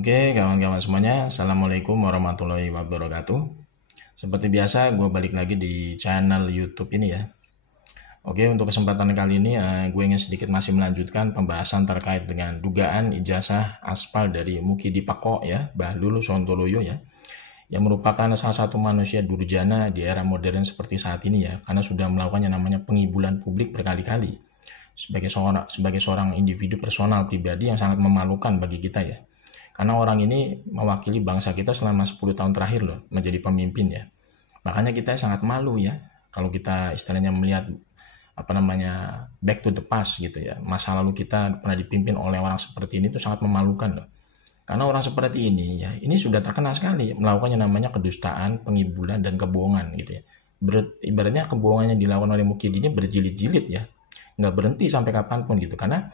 Oke, kawan-kawan semuanya, Assalamualaikum warahmatullahi wabarakatuh. Seperti biasa, gue balik lagi di channel YouTube ini ya. Oke, untuk kesempatan kali ini, gue ingin sedikit masih melanjutkan pembahasan terkait dengan dugaan ijazah aspal dari Mukidi Pakok ya, Bahlul Sontoloyo ya, yang merupakan salah satu manusia durjana di era modern seperti saat ini ya, karena sudah melakukan yang namanya pengibulan publik berkali-kali sebagai seorang individu personal pribadi yang sangat memalukan bagi kita ya. Karena orang ini mewakili bangsa kita selama 10 tahun terakhir loh, menjadi pemimpin ya. Makanya kita sangat malu ya, kalau kita istilahnya melihat back to the past gitu ya. Masa lalu kita pernah dipimpin oleh orang seperti ini itu sangat memalukan loh. Karena orang seperti ini ya, ini sudah terkenal sekali melakukan yang namanya kedustaan, pengibulan, dan kebohongan gitu ya. Ibaratnya kebohongan yang dilakukan oleh Mukidi ini berjilid-jilid ya, nggak berhenti sampai kapanpun gitu. Karena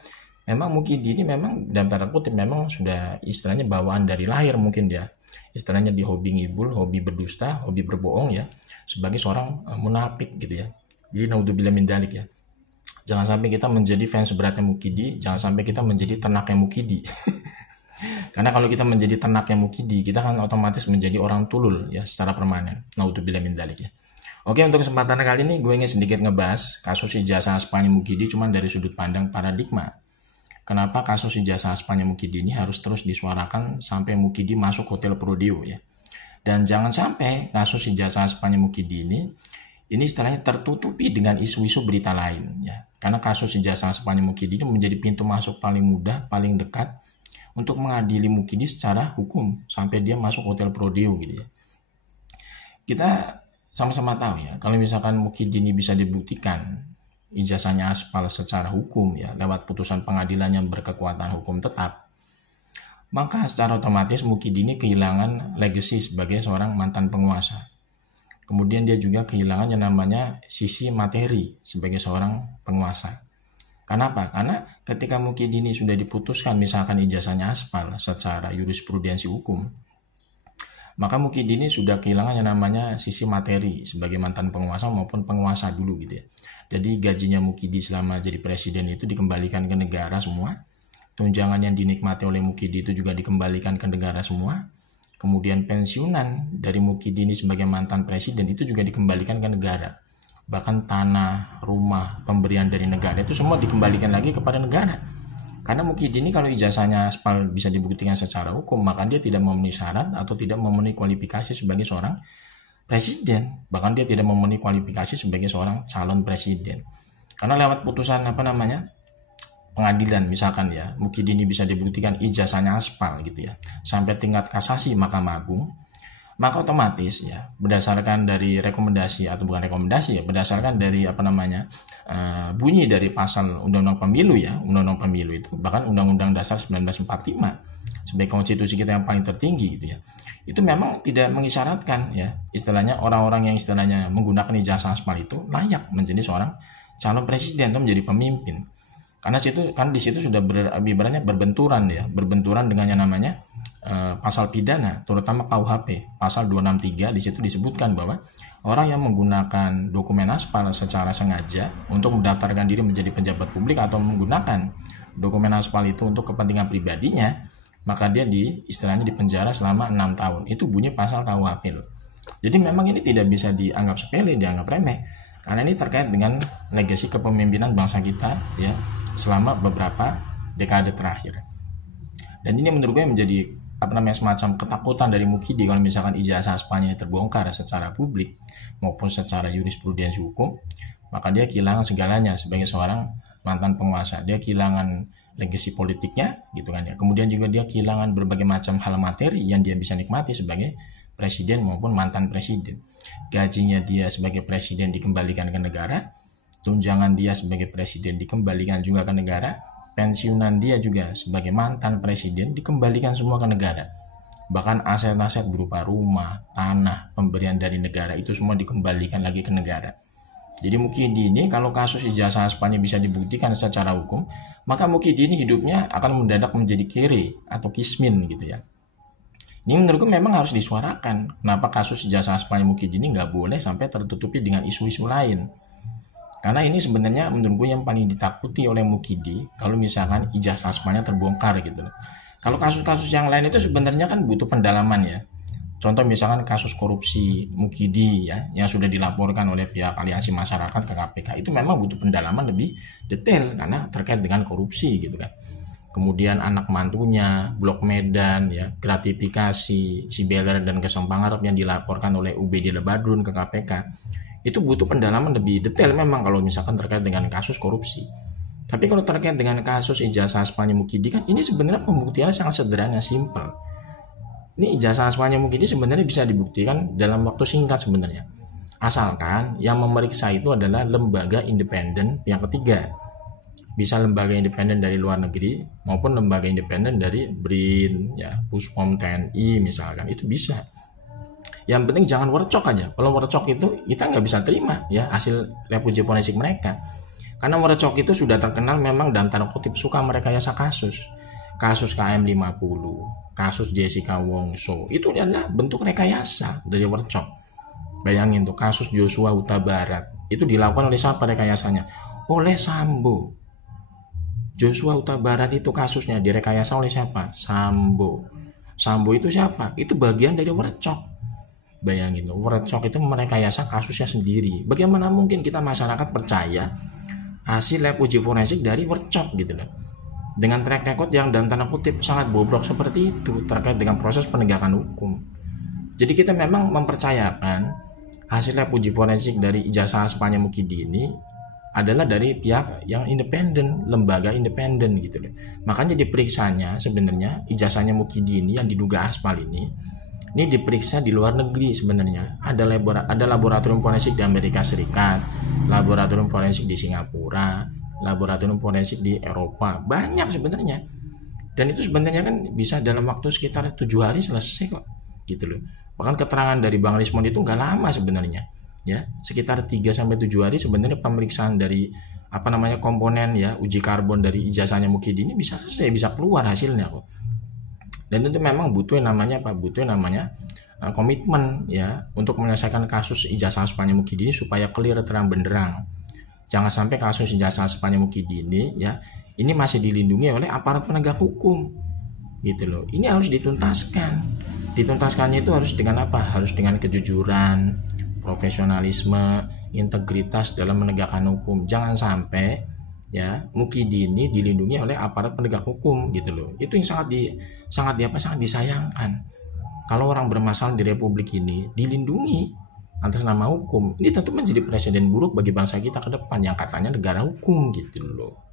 memang Mukidi ini memang dalam tanda kutip memang sudah istilahnya bawaan dari lahir mungkin dia. Istilahnya di hobi ngibul, hobi berdusta, hobi berbohong ya. Sebagai seorang munafik gitu ya. Jadi naudzubillah min dzalik ya. Jangan sampai kita menjadi fans beratnya Mukidi, jangan sampai kita menjadi ternaknya Mukidi. Karena kalau kita menjadi ternaknya Mukidi, kita kan otomatis menjadi orang tulul ya secara permanen. Naudzubillah min dzalik ya. Oke, untuk kesempatan kali ini gue ingin sedikit ngebahas kasus ijazah aspalnya Mukidi cuman dari sudut pandang paradigma. Kenapa kasus ijazah aspalnya Mukidi ini harus terus disuarakan sampai Mukidi masuk hotel Prodeo ya. Dan jangan sampai kasus ijazah aspalnya Mukidi ini istilahnya tertutupi dengan isu-isu berita lain ya. Karena kasus ijazah aspalnya Mukidi ini menjadi pintu masuk paling mudah, paling dekat untuk mengadili Mukidi secara hukum sampai dia masuk hotel Prodeo gitu ya. Kita sama-sama tahu ya, kalau misalkan Mukidi ini bisa dibuktikan ijazahnya aspal secara hukum ya, lewat putusan pengadilan yang berkekuatan hukum tetap, maka secara otomatis Mukidi ini kehilangan legacy sebagai seorang mantan penguasa. Kemudian dia juga kehilangan yang namanya sisi materi sebagai seorang penguasa. Kenapa? Karena ketika Mukidi ini sudah diputuskan misalkan ijazahnya aspal secara jurisprudensi hukum, maka Mukidi ini sudah kehilangan yang namanya sisi materi sebagai mantan penguasa maupun penguasa dulu gitu ya. Jadi gajinya Mukidi selama jadi presiden itu dikembalikan ke negara semua. Tunjangan yang dinikmati oleh Mukidi itu juga dikembalikan ke negara semua. Kemudian pensiunan dari Mukidi ini sebagai mantan presiden itu juga dikembalikan ke negara. Bahkan tanah, rumah, pemberian dari negara itu semua dikembalikan lagi kepada negara. Karena Mukidi ini kalau ijazahnya aspal bisa dibuktikan secara hukum, maka dia tidak memenuhi syarat atau tidak memenuhi kualifikasi sebagai seorang presiden. Bahkan dia tidak memenuhi kualifikasi sebagai seorang calon presiden. Karena lewat putusan pengadilan misalkan ya, Mukidi ini bisa dibuktikan ijazahnya aspal gitu ya, sampai tingkat kasasi Mahkamah Agung, maka otomatis ya berdasarkan dari rekomendasi atau bukan rekomendasi ya, berdasarkan dari bunyi dari pasal Undang-Undang Pemilu ya, Undang-Undang Pemilu itu bahkan Undang-Undang Dasar 1945 sebagai konstitusi kita yang paling tertinggi gitu ya, itu memang tidak mengisyaratkan ya istilahnya orang-orang yang istilahnya menggunakan ijazah aspal itu layak menjadi seorang calon presiden atau menjadi pemimpin. Karena di situ sudah berbenturan dengan yang namanya pasal pidana, terutama KUHP pasal 263. Di situ disebutkan bahwa orang yang menggunakan dokumen aspal secara sengaja untuk mendaftarkan diri menjadi pejabat publik atau menggunakan dokumen aspal itu untuk kepentingan pribadinya, maka dia istilahnya dipenjara selama 6 tahun. Itu bunyi pasal KUHP loh. Jadi memang ini tidak bisa dianggap sepele, dianggap remeh, karena ini terkait dengan legasi kepemimpinan bangsa kita ya selama beberapa dekade terakhir. Dan ini menurut gue menjadi semacam ketakutan dari Mukidi kalau misalkan ijazah aspalnya terbongkar secara publik maupun secara jurisprudensi hukum, maka dia kehilangan segalanya sebagai seorang mantan penguasa. Dia kehilangan legasi politiknya gitu kan ya. Kemudian juga dia kehilangan berbagai macam hal materi yang dia bisa nikmati sebagai presiden maupun mantan presiden. Gajinya dia sebagai presiden dikembalikan ke negara, tunjangan dia sebagai presiden dikembalikan juga ke negara, pensiunan dia juga sebagai mantan presiden dikembalikan semua ke negara. Bahkan aset-aset berupa rumah, tanah, pemberian dari negara itu semua dikembalikan lagi ke negara. Jadi Mukidi ini kalau kasus ijazah aspalnya bisa dibuktikan secara hukum, maka Mukidi ini hidupnya akan mendadak menjadi kere atau kismin gitu ya. Ini menurutku memang harus disuarakan. Kenapa kasus ijazah aspalnya Mukidi ini nggak boleh sampai tertutupi dengan isu-isu lain. Karena ini sebenarnya menurut gue yang paling ditakuti oleh Mukidi kalau misalkan ijazah aspalnya terbongkar gitu. Kalau kasus-kasus yang lain itu sebenarnya kan butuh pendalaman ya. Contoh misalkan kasus korupsi Mukidi ya, yang sudah dilaporkan oleh pihak aliansi masyarakat ke KPK, itu memang butuh pendalaman lebih detail karena terkait dengan korupsi gitu kan. Kemudian anak mantunya, Blok Medan ya, gratifikasi, si Beler dan Kesem Pangarep yang dilaporkan oleh UBD Lebadrun ke KPK, itu butuh pendalaman lebih detail memang kalau misalkan terkait dengan kasus korupsi. Tapi kalau terkait dengan kasus ijazah Aspanya Mukidi kan ini sebenarnya pembuktiannya sangat sederhana, simple. Ini ijazah Aspanya Mukidi sebenarnya bisa dibuktikan dalam waktu singkat sebenarnya. Asalkan yang memeriksa itu adalah lembaga independen yang ketiga. Bisa lembaga independen dari luar negeri maupun lembaga independen dari BRIN, ya, Puspom TNI misalkan, itu bisa. Yang penting jangan worcok aja. Kalau worcok itu kita nggak bisa terima ya hasil lab uji forensik mereka. Karena worcok itu sudah terkenal memang dalam tanda kutip suka merekayasa kasus. Kasus KM50, kasus Jessica Wongso, itu adalah bentuk rekayasa dari worcok. Bayangin tuh kasus Joshua Huta Barat, itu dilakukan oleh siapa rekayasanya? Oleh Sambo. Joshua Huta Barat itu kasusnya direkayasa oleh siapa? Sambo. Sambo itu siapa? Itu bagian dari worcok. Bayangin tuh, worcok itu merekayasa kasusnya sendiri. Bagaimana mungkin kita masyarakat percaya hasil lab uji forensik dari worcok gitu loh, dengan track record yang dalam tanda kutip sangat bobrok seperti itu terkait dengan proses penegakan hukum. Jadi kita memang mempercayakan hasil lab uji forensik dari ijazah Aspanya Mukidi ini adalah dari pihak yang independen, lembaga independen gitu loh. Makanya diperiksanya sebenarnya ijazahnya Mukidi ini yang diduga aspal ini diperiksa di luar negeri sebenarnya. Ada laboratorium forensik di Amerika Serikat, laboratorium forensik di Singapura, laboratorium forensik di Eropa, banyak sebenarnya. Dan itu sebenarnya kan bisa dalam waktu sekitar 7 hari selesai kok, gitu loh. Bahkan keterangan dari Bang Lismon itu nggak lama sebenarnya, ya, sekitar 3-7 hari sebenarnya pemeriksaan dari komponen ya uji karbon dari ijazahnya Mukidi ini bisa selesai, bisa keluar hasilnya kok. Dan itu memang butuh yang namanya komitmen ya untuk menyelesaikan kasus ijazah Aspanya Mukidi ini supaya clear, terang benderang. Jangan sampai kasus ijazah Aspanya Mukidi ini ya ini masih dilindungi oleh aparat penegak hukum gitu loh. Ini harus dituntaskan. Dituntaskannya itu harus dengan apa? Harus dengan kejujuran, profesionalisme, integritas dalam menegakkan hukum. Jangan sampai ya Mukidi ini dilindungi oleh aparat penegak hukum gitu loh. Itu yang sangat disayangkan. Kalau orang bermasalah di Republik ini dilindungi atas nama hukum, ini tentu menjadi presiden buruk bagi bangsa kita ke depan yang katanya negara hukum gitu loh.